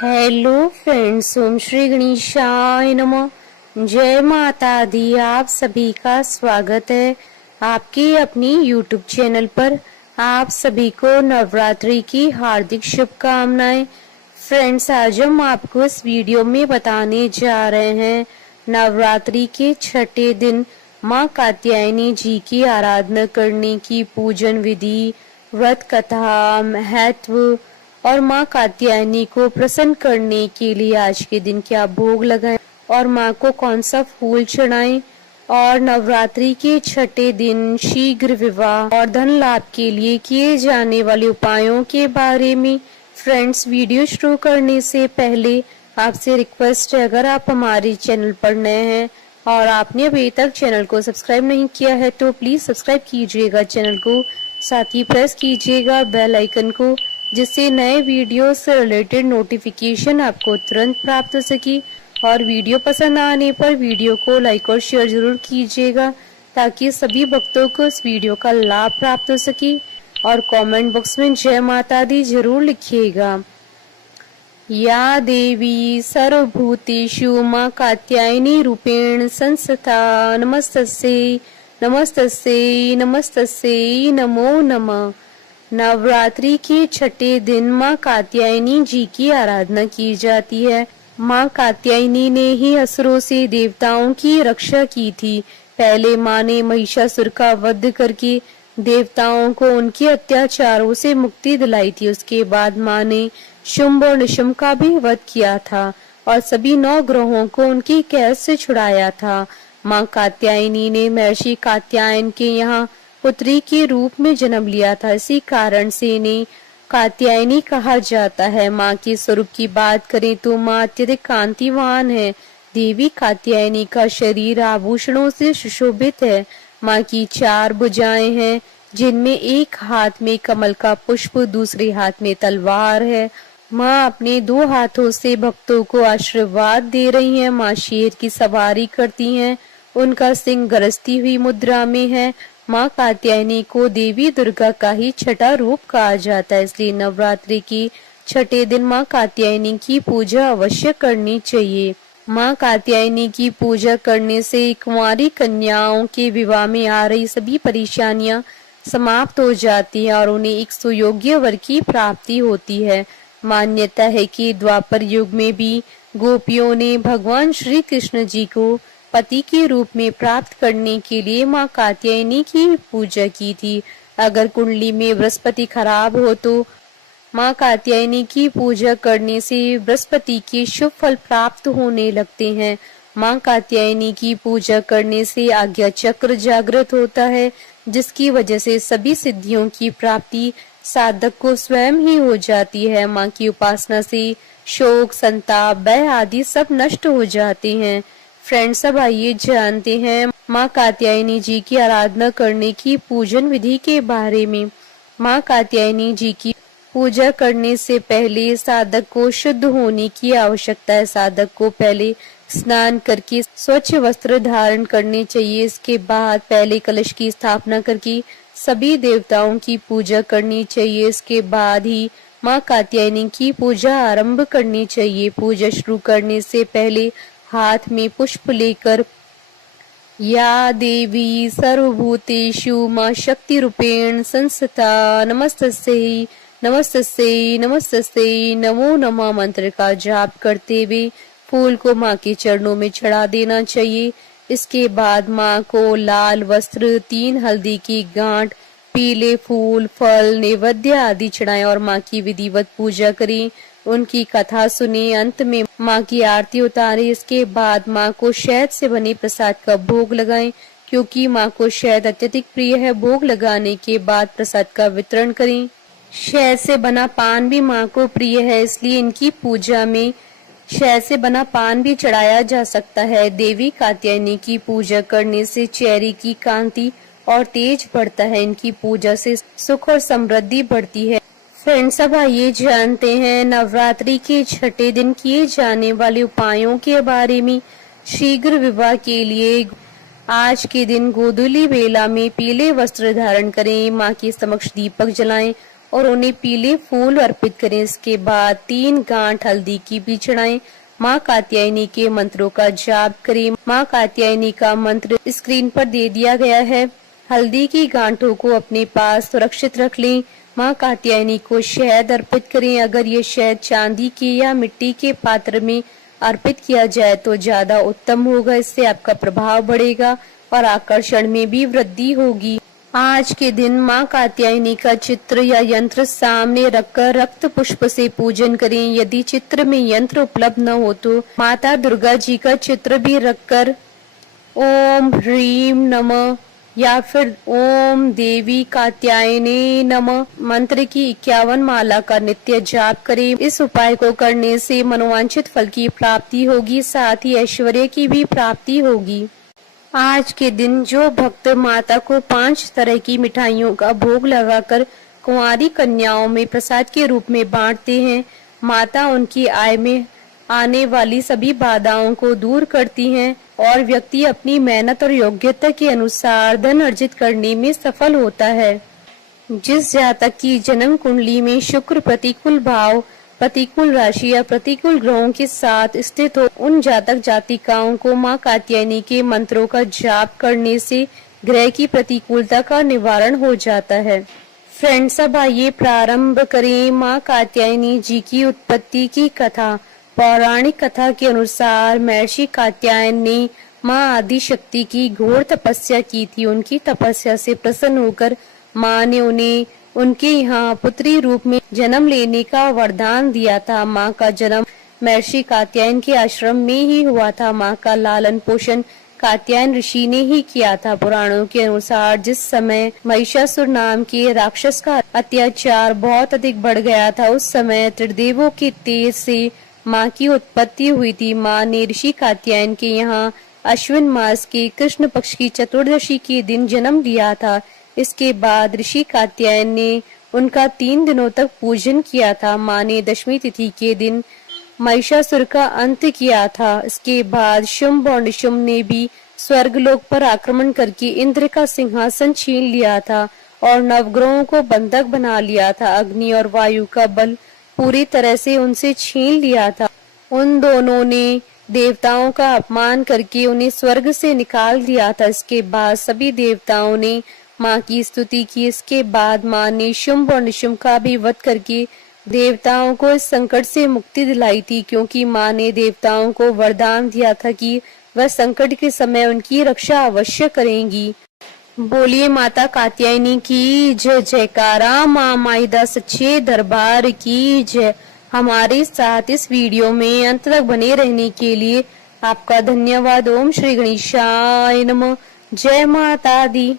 Hello friends, ओम श्री गणेशाय नमः। जय माता दी। आप सभी का स्वागत है आपके अपनी यूट्यूब चैनल पर। आप सभी को नवरात्रि की हार्दिक शुभकामनाएं। फ्रेंड्स, आज हम आपको इस वीडियो में बताने जा रहे हैं नवरात्रि के छठे दिन माँ कात्यायनी जी की आराधना करने की पूजन विधि, व्रत कथा, महत्व और माँ कात्यायनी को प्रसन्न करने के लिए आज के दिन क्या भोग लगाएं और माँ को कौन सा फूल चढ़ाएं, और नवरात्रि के छठे दिन शीघ्र विवाह और धन लाभ के लिए किए जाने वाले उपायों के बारे में। फ्रेंड्स, वीडियो शुरू करने से पहले आपसे रिक्वेस्ट है, अगर आप हमारे चैनल पर नए हैं और आपने अभी तक चैनल को सब्सक्राइब नहीं किया है तो प्लीज सब्सक्राइब कीजिएगा चैनल को, साथ ही प्रेस कीजिएगा बेल आइकन को, जिससे नए वीडियो से रिलेटेड नोटिफिकेशन आपको तुरंत प्राप्त हो सके। और वीडियो पसंद आने पर वीडियो को लाइक और शेयर जरूर कीजिएगा ताकि सभी भक्तों को इस वीडियो का लाभ प्राप्त हो सके। और कमेंट बॉक्स में जय माता दी जरूर लिखिएगा। या देवी सर्वभूतेषु माँ कात्यायनी रूपेण संस्था नमस्तस्यै नमस्तस्यै नमस्तस्यै नमो नमः। नवरात्रि के छठे दिन माँ कात्यायनी जी की आराधना की जाती है। माँ कात्यायनी ने ही असुरों से देवताओं की रक्षा की थी। पहले माँ ने महिषासुर का वध करके देवताओं को उनके अत्याचारों से मुक्ति दिलाई थी। उसके बाद माँ ने शुंभ और निशुंभ का भी वध किया था और सभी 9 ग्रहों को उनकी कैद से छुड़ाया था। माँ कात्यायनी ने महर्षि कात्यायन के यहाँ पुत्री के रूप में जन्म लिया था। इसी कारण से इन्हें कात्यायनी कहा जाता है। माँ के स्वरूप की बात करें तो माँ अत्यधिक कांतिवान है। देवी कात्यायनी का शरीर आभूषणों से सुशोभित है। माँ की 4 भुजाएं हैं, जिनमें एक हाथ में कमल का पुष्प, दूसरे हाथ में तलवार है। माँ अपने 2 हाथों से भक्तों को आशीर्वाद दे रही हैं। माँ शेर की सवारी करती हैं। उनका सिंह गरजती हुई मुद्रा में है। माँ कात्यायनी को देवी दुर्गा का ही छठा रूप कहा जाता है, इसलिए नवरात्रि की छठे दिन माँ कात्यायनी की पूजा अवश्य करनी चाहिए। माँ कात्यायनी की पूजा करने से कुंवारी कन्याओं के विवाह में आ रही सभी परेशानियां समाप्त हो जाती है और उन्हें एक सुयोग्य वर की प्राप्ति होती है। मान्यता है कि द्वापर युग में भी गोपियों ने भगवान श्री कृष्ण जी को पति के रूप में प्राप्त करने के लिए माँ कात्यायनी की पूजा की थी। अगर कुंडली में बृहस्पति खराब हो तो माँ कात्यायनी की पूजा करने से बृहस्पति के शुभ फल प्राप्त होने लगते हैं। माँ कात्यायनी की पूजा करने से आज्ञा चक्र जागृत होता है, जिसकी वजह से सभी सिद्धियों की प्राप्ति साधक को स्वयं ही हो जाती है। माँ की उपासना से शोक, संताप, भय आदि सब नष्ट हो जाते हैं। फ्रेंड्स, अब आइए जानते हैं माँ कात्यायनी जी की आराधना करने की पूजन विधि के बारे में। माँ कात्यायनी जी की पूजा करने से पहले साधक को शुद्ध होने की आवश्यकता है। साधक को पहले स्नान करके स्वच्छ वस्त्र धारण करने चाहिए। इसके बाद पहले कलश की स्थापना करके सभी देवताओं की पूजा करनी चाहिए। इसके बाद ही माँ कात्यायनी की पूजा आरंभ करनी चाहिए। पूजा शुरू करने से पहले हाथ में पुष्प लेकर या देवी सर्वभूतेषु माँ शक्ति रूपेण संस्था नमस्तस्यै नमस्तस्यै नमस्तस्यै नमो नमः मंत्र का जाप करते हुए फूल को माँ के चरणों में चढ़ा देना चाहिए। इसके बाद माँ को लाल वस्त्र, 3 हल्दी की गांठ, पीले फूल, फल, नैवेद्य आदि चढ़ाएं और माँ की विधिवत पूजा करें। उनकी कथा सुने, अंत में माँ की आरती उतारे। इसके बाद माँ को शहद से बने प्रसाद का भोग लगाएं, क्योंकि माँ को शहद अत्यधिक प्रिय है। भोग लगाने के बाद प्रसाद का वितरण करें। शहद से बना पान भी माँ को प्रिय है, इसलिए इनकी पूजा में शहद से बना पान भी चढ़ाया जा सकता है। देवी कात्यायनी की पूजा करने से चेहरे की कांति और तेज बढ़ता है। इनकी पूजा से सुख और समृद्धि बढ़ती है। फ्रेंड्स, अब आइए जानते हैं नवरात्रि के छठे दिन किए जाने वाले उपायों के बारे में। शीघ्र विवाह के लिए आज के दिन गोधूली बेला में पीले वस्त्र धारण करें। माँ के समक्ष दीपक जलाएं और उन्हें पीले फूल अर्पित करें। इसके बाद 3 गांठ हल्दी की भी चढ़ाएं। माँ कात्यायनी के मंत्रों का जाप करें। माँ कात्यायनी का मंत्र स्क्रीन पर दे दिया गया है। हल्दी की गांठों को अपने पास सुरक्षित रख लें। माँ कात्यायनी को शहद अर्पित करें। अगर ये शहद चांदी के या मिट्टी के पात्र में अर्पित किया जाए तो ज्यादा उत्तम होगा। इससे आपका प्रभाव बढ़ेगा और आकर्षण में भी वृद्धि होगी। आज के दिन माँ कात्यायनी का चित्र या यंत्र सामने रखकर रक्त पुष्प से पूजन करें। यदि चित्र में यंत्र उपलब्ध न हो तो माता दुर्गा जी का चित्र भी रखकर ओम ह्रीम नमः या फिर ओम देवी कात्यायने नमः मंत्र की 51 माला का नित्य जाप करें। इस उपाय को करने से मनोवांछित फल की प्राप्ति होगी, साथ ही ऐश्वर्य की भी प्राप्ति होगी। आज के दिन जो भक्त माता को 5 तरह की मिठाइयों का भोग लगाकर कुंवारी कन्याओं में प्रसाद के रूप में बांटते हैं, माता उनकी आय में आने वाली सभी बाधाओं को दूर करती हैं और व्यक्ति अपनी मेहनत और योग्यता के अनुसार धन अर्जित करने में सफल होता है। जिस जातक की जन्म कुंडली में शुक्र प्रतिकूल भाव, प्रतिकूल राशि या प्रतिकूल ग्रहों के साथ स्थित हो, उन जातक जातिकाओं को माँ कात्यायनी के मंत्रों का जाप करने से ग्रह की प्रतिकूलता का निवारण हो जाता है। फ्रेंड्स, अब आइए प्रारंभ करें माँ कात्यायनी जी की उत्पत्ति की कथा। पौराणिक कथा के अनुसार महर्षि कात्यायन ने माँ आदि शक्ति की घोर तपस्या की थी। उनकी तपस्या से प्रसन्न होकर माँ ने उन्हें उनके यहाँ पुत्री रूप में जन्म लेने का वरदान दिया था। माँ का जन्म महर्षि कात्यायन के आश्रम में ही हुआ था। माँ का लालन पोषण कात्यायन ऋषि ने ही किया था। पुराणों के अनुसार जिस समय महिषासुर नाम के राक्षस का अत्याचार बहुत अधिक बढ़ गया था, उस समय त्रिदेवों के तेज से माँ की उत्पत्ति हुई थी। माँ ने ऋषि कात्यायन के यहाँ अश्विन मास के कृष्ण पक्ष की चतुर्दशी के दिन जन्म लिया था। इसके बाद ऋषि कात्यायन ने उनका 3 दिनों तक पूजन किया था। माँ ने दशमी तिथि के दिन महिषासुर का अंत किया था। इसके बाद शुंभ और निशुंभ ने भी स्वर्गलोक पर आक्रमण करके इंद्र का सिंहासन छीन लिया था और नवग्रहों को बंधक बना लिया था। अग्नि और वायु का बल पूरी तरह से उनसे छीन लिया था। उन दोनों ने देवताओं का अपमान करके उन्हें स्वर्ग से निकाल दिया था। इसके बाद सभी देवताओं ने माँ की स्तुति की। इसके बाद माँ ने शुंभ और निशुंभ का भी वध करके देवताओं को इस संकट से मुक्ति दिलाई थी, क्योंकि माँ ने देवताओं को वरदान दिया था कि वह संकट के समय उनकी रक्षा अवश्य करेंगी। बोलिए माता कात्यायनी की जय जयकारा, माँ माईदा सच्चे दरबार की जय। हमारे साथ इस वीडियो में अंत तक बने रहने के लिए आपका धन्यवाद। ओम श्री गणेशाय नमः। जय माता दी।